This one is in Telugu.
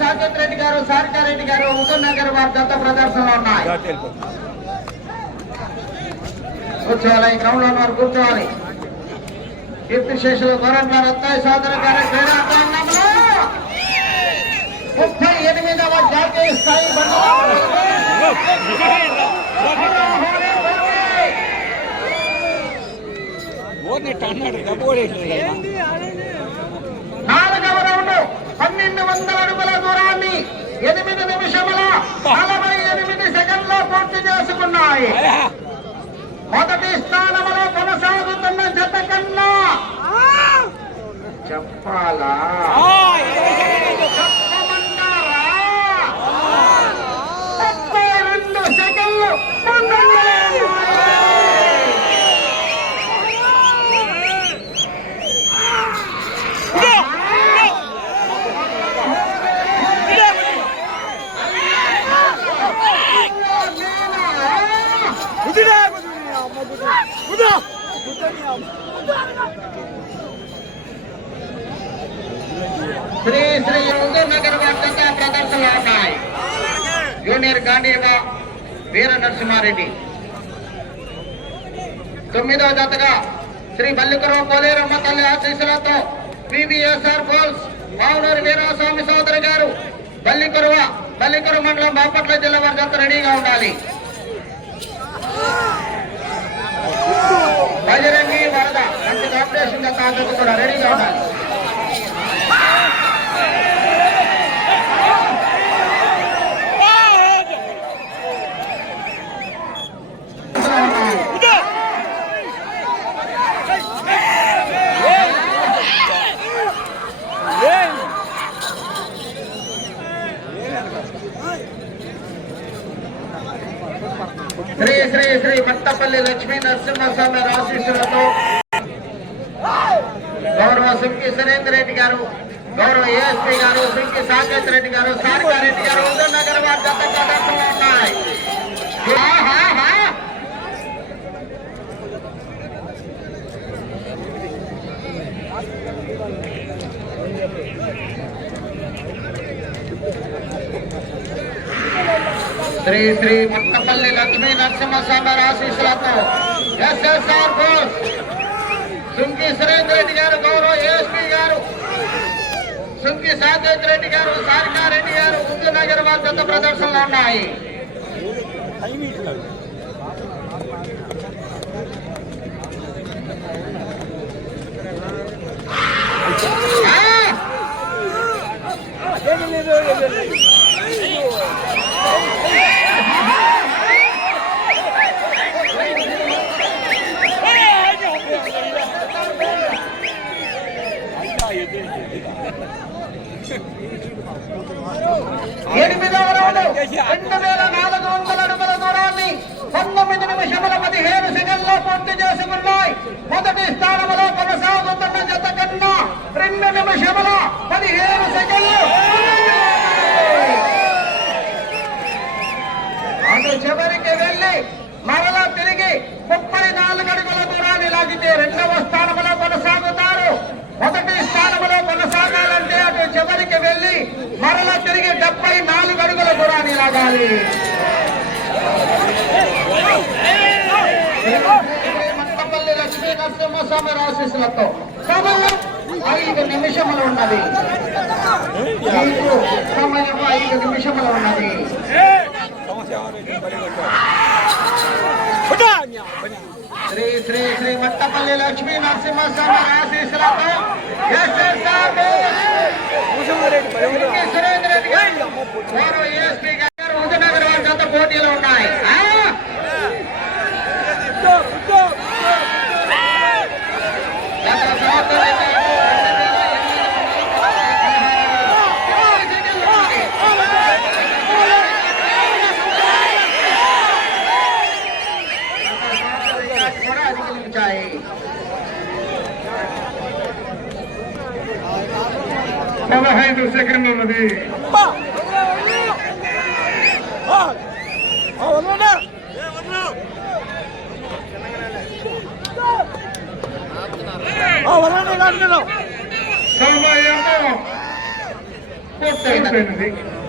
సాకేత్ రెడ్డి గారు, సారికారెడ్డి గారు, హుజూర్ నగర్ వారి జత ప్రదర్శనలో ఉన్నాయి. కూర్చోవాలి, ఈ గ్రౌండ్ లో ఉన్నారు, కూర్చోవాలి. కీర్తిశేషులు గోరంట్ల రత్తాయి సోదరు గారి క్రీడాంగణంలో 38వ జాతీయ స్థాయి నాలుగవ రౌండ్ 1200 అడుగుల దూరాన్ని 8 నిమిషముల 48 సెకండ్లో పూర్తి చేసుకున్నాయి. మొదటి స్థానంలో కొనసాగుతున్న జత కన్నా చెప్పాలా చెప్పమంటారా 32 సెకండ్లు శ్రీ శ్రీ హుజూర్ నగర్ వార్త ప్రదర్శనలో ఉన్నాయి. జూనియర్ గాంధీవ వీర నరసింహారెడ్డి 9వ జతగా శ్రీ మల్లికరావు పోలేరమ్మ తల్లి ఆశీస్సులతో పివిఎస్ఆర్ బోల్స్ మావునూరు వీరాస్వామి సోదరి గారు బల్లికరువ మండలం బాపట్ల జిల్లా వారి జత రెడీగా ఉండాలి. బజరంగి వరద మంచి కాంపిటీషన్ జత కూడా రెడీగా ఉండాలి. శ్రీ శ్రీ శ్రీ మట్టపల్లి లక్ష్మీ నరసింహస్వామి ఆశీస్సులతో గౌరవ సుంకి సురేందర్ రెడ్డి గారు, గౌరవ ఏఎస్పీ గారు, సుంకి సాకేత్ రెడ్డి గారు, సారికారెడ్డి గారు హుజూర్ నగర్ వారి జత ప్రదర్శనలో ఉన్నాయి. శ్రీ శ్రీ మట్టపల్లి లక్ష్మీ నరసింహస్వామి ఆశీస్సులతో ఎస్ఎస్ఆర్ బోస్ సుంకి సురేందర్ రెడ్డి గారు, గౌరవ ఏఎస్పీ గారు, సుంకి సాకేత్ రెడ్డి గారు, సారికారెడ్డి గారు హుజూర్ నగర్ వారి జత ప్రదర్శనలో ఉన్నాయి. ఎనిమిదవ రౌండ్ 2400 అడుగుల దూరాన్ని 19 నిమిషముల 15 సెకండ్లో పూర్తి చేసుకున్నాయి. మొదటి స్థానంలో కొనసాగుతున్న జత కన్నా 2 నిమిషముల 15 సెకండ్లు అటు చివరికి వెళ్లి మరలా తిరిగి 34 అడుగుల దూరాన్ని లాగితే 2వ స్థానంలో కొనసాగుతారు. మొదటి స్థానంలో కొనసాగాలంటే అటు చివరికి వెళ్లి మరలా తిరిగి 74 అడుగుల దూరాన్ని లాగాలి. మట్టపల్లి లక్ష్మీ నరసింహస్వామి ఆశీస్సులతో సమయం 5 నిమిషములు ఉన్నది. సమయం 5 నిమిషములు ఉన్నది. శ్రీ శ్రీ శ్రీ మట్టపల్లి లక్ష్మీ నరసింహస్వామి ఆశీస్సులతో సురేందర్ రెడ్డి గారు, గౌరవ ఏఎస్పీ గారు హుజూర్ నగర్ వారి జత పోటీలో ఉన్నాయి. అధిగమించాయి. 15 సెకండ్లు ఉన్నది. సమయము పూర్తయినది. పూర్తయినది.